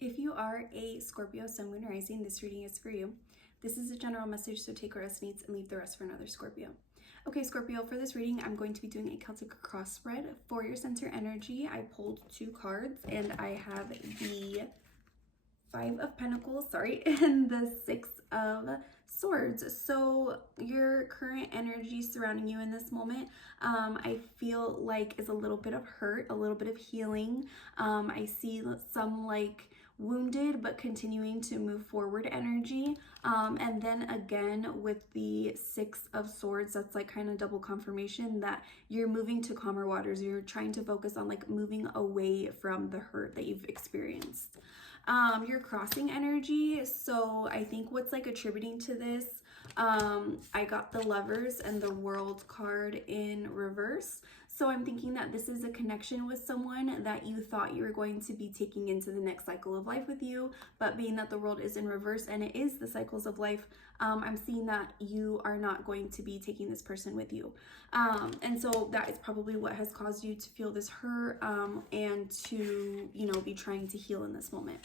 If you are a Scorpio Sun, Moon, Rising, this reading is for you. This is a general message, so take what resonates and leave the rest for another Scorpio. Okay, Scorpio, for this reading, I'm going to be doing a Celtic cross spread. For your center energy, I pulled 2 cards, and I have the 5 of Pentacles, and the 6 of Swords. So your current energy surrounding you in this moment, I feel like is a little bit of hurt, a little bit of healing. I see some like wounded but continuing to move forward energy, and then again with the 6 of Swords, that's like kind of double confirmation that you're moving to calmer waters. You're trying to focus on like moving away from the hurt that you've experienced. Your crossing energy, so I think what's like attributing to this, I got the Lovers and the World card in reverse. So I'm thinking that this is a connection with someone that you thought you were going to be taking into the next cycle of life with you, but being that the World is in reverse and it is the cycles of life, I'm seeing that you are not going to be taking this person with you. And so that is probably what has caused you to feel this hurt, and to, be trying to heal in this moment.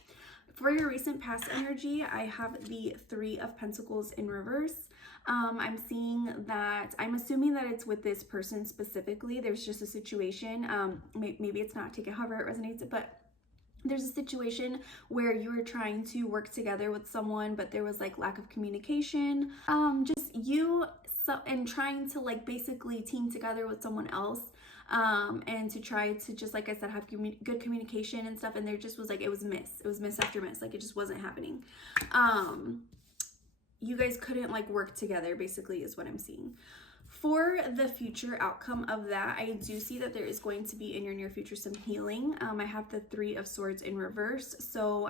For your recent past energy, I have the 3 of Pentacles in reverse. I'm seeing that, I'm assuming that it's with this person specifically. There's just a situation, maybe it's not, take it however it resonates, but there's a situation where you were trying to work together with someone, but there was like lack of communication. Just you and trying to like basically team together with someone else, and to try to, just like I said, have good communication and stuff, and there just was like, it was miss after miss, like it just wasn't happening. You guys couldn't like work together, basically, is what I'm seeing. For the future outcome of that, I do see that there is going to be in your near future some healing. I have the 3 of Swords in reverse. So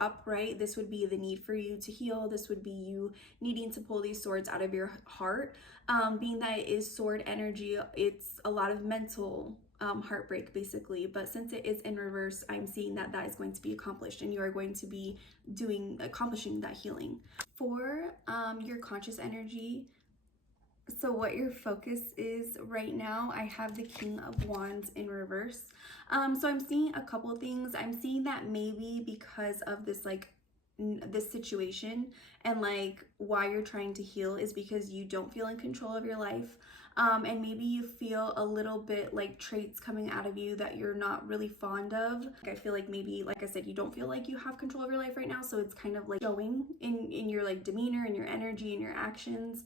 upright, this would be the need for you to heal. This would be you needing to pull these swords out of your heart. Being that it is sword energy, it's a lot of mental heartbreak, basically. But since it is in reverse, I'm seeing that that is going to be accomplished and you are going to be accomplishing that healing. For your conscious energy, so what your focus is right now, I have the King of Wands in reverse. So I'm seeing a couple things. I'm seeing that maybe because of this this situation, and like why you're trying to heal is because you don't feel in control of your life. And maybe you feel a little bit like traits coming out of you that you're not really fond of. I feel like maybe, like I said, you don't feel like you have control of your life right now. So it's kind of like showing in your like demeanor and your energy and your actions.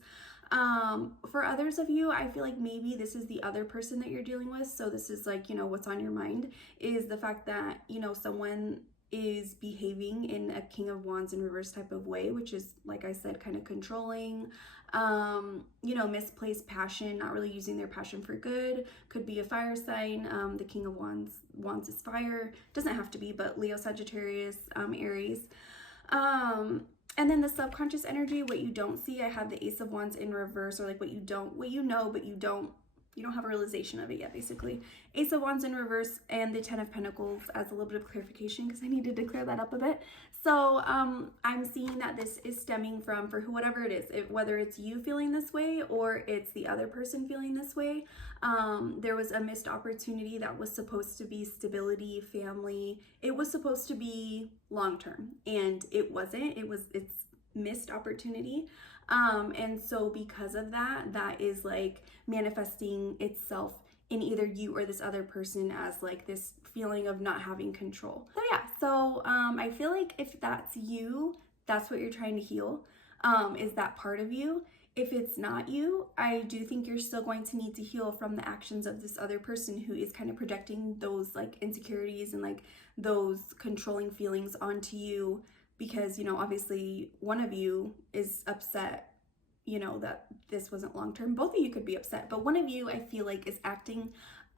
For others of you, I feel like maybe this is the other person that you're dealing with. So this is like, what's on your mind is the fact that, someone is behaving in a King of Wands in reverse type of way, which is, like I said, kind of controlling, misplaced passion, not really using their passion for good. Could be a fire sign. The King of Wands is fire. Doesn't have to be, but Leo, Sagittarius, Aries. And then the subconscious energy, what you don't see, I have the Ace of Wands in reverse, or like what you know, but you don't have a realization of it yet, basically. Ace of Wands in reverse and the 10 of Pentacles as a little bit of clarification, because I needed to clear that up a bit. So I'm seeing that this is stemming from, for whatever it is, whether it's you feeling this way or it's the other person feeling this way, there was a missed opportunity that was supposed to be stability, family. It was supposed to be long-term, and it wasn't. It's missed opportunity. And so because of that, that is like manifesting itself in either you or this other person as like this feeling of not having control. So yeah, I feel like if that's you, that's what you're trying to heal, is that part of you. If it's not you, I do think you're still going to need to heal from the actions of this other person who is kind of projecting those like insecurities and like those controlling feelings onto you, because, obviously one of you is upset, that this wasn't long-term. Both of you could be upset, but one of you, I feel like, is acting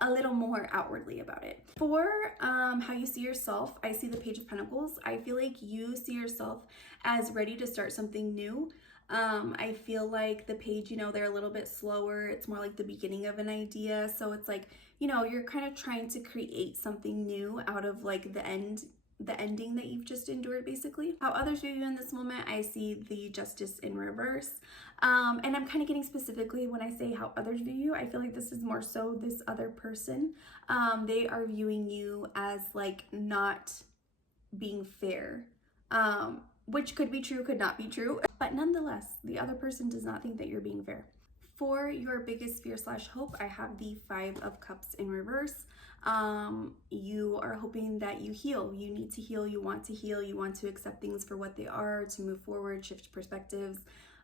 a little more outwardly about it. For how you see yourself, I see the Page of Pentacles. I feel like you see yourself as ready to start something new. I feel like the page, they're a little bit slower. It's more like the beginning of an idea. So it's like, you're kind of trying to create something new out of like the ending that you've just endured, basically. How others view you in this moment, I see the Justice in reverse. And I'm kind of getting specifically when I say how others view you, I feel like this is more so this other person. They are viewing you as like not being fair, which could be true, could not be true. But nonetheless, the other person does not think that you're being fair. For your biggest fear / hope, I have the 5 of Cups in reverse. You are hoping that you heal. You need to heal. You want to heal. You want to accept things for what they are, to move forward, shift perspectives.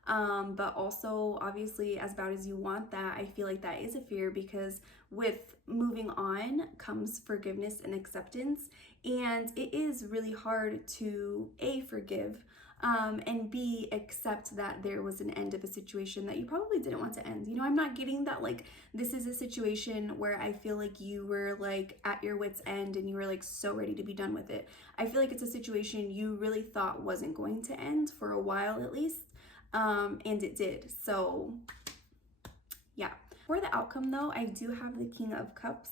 But also, obviously, as bad as you want that, I feel like that is a fear, because with moving on comes forgiveness and acceptance. And it is really hard to A, forgive, and B, accept that there was an end of a situation that you probably didn't want to end. You know, I'm not getting that like this is a situation where I feel like you were like at your wit's end and you were like so ready to be done with it. I feel like it's a situation you really thought wasn't going to end for a while at least, and it did. So yeah. For the outcome though, I do have the King of Cups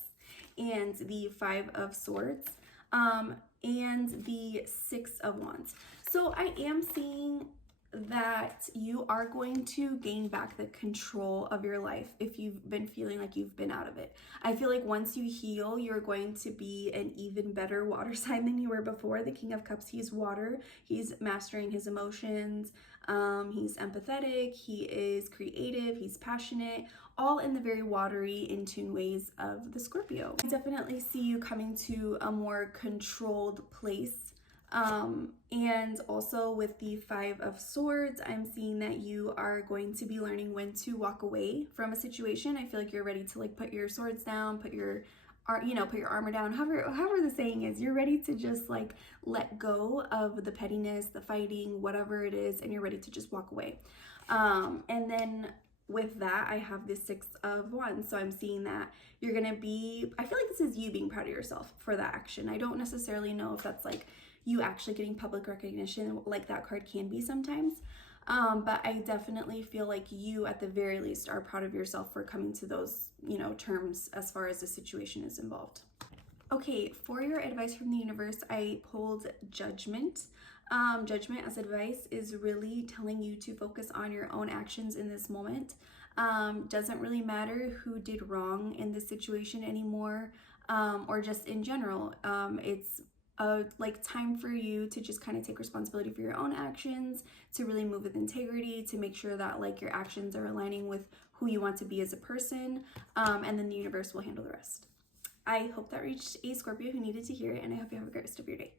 and the 5 of Swords, and the 6 of Wands. So I am seeing that you are going to gain back the control of your life if you've been feeling like you've been out of it. I feel like once you heal, you're going to be an even better water sign than you were before. The King of Cups, he's water. He's mastering his emotions. He's empathetic. He is creative. He's passionate, all in the very watery, in tune ways of the Scorpio. I definitely see you coming to a more controlled place. And also with the 5 of Swords, I'm seeing that you are going to be learning when to walk away from a situation. I feel like you're ready to like put your swords down, put your armor down, however the saying is. You're ready to just like let go of the pettiness, the fighting, whatever it is, and you're ready to just walk away. And then with that, I have the 6 of Wands. So I'm seeing that you're gonna be, I feel like this is you being proud of yourself for that action. I don't necessarily know if that's like you actually getting public recognition like that card can be sometimes. But I definitely feel like you at the very least are proud of yourself for coming to those, you know, terms as far as the situation is involved. Okay, for your advice from the universe, I pulled Judgment. Judgment as advice is really telling you to focus on your own actions in this moment. Doesn't really matter who did wrong in this situation anymore, or just in general. It's like time for you to just kind of take responsibility for your own actions, to really move with integrity, to make sure that like your actions are aligning with who you want to be as a person, and then the universe will handle the rest. I hope that reached a Scorpio who needed to hear it, and I hope you have a great rest of your day.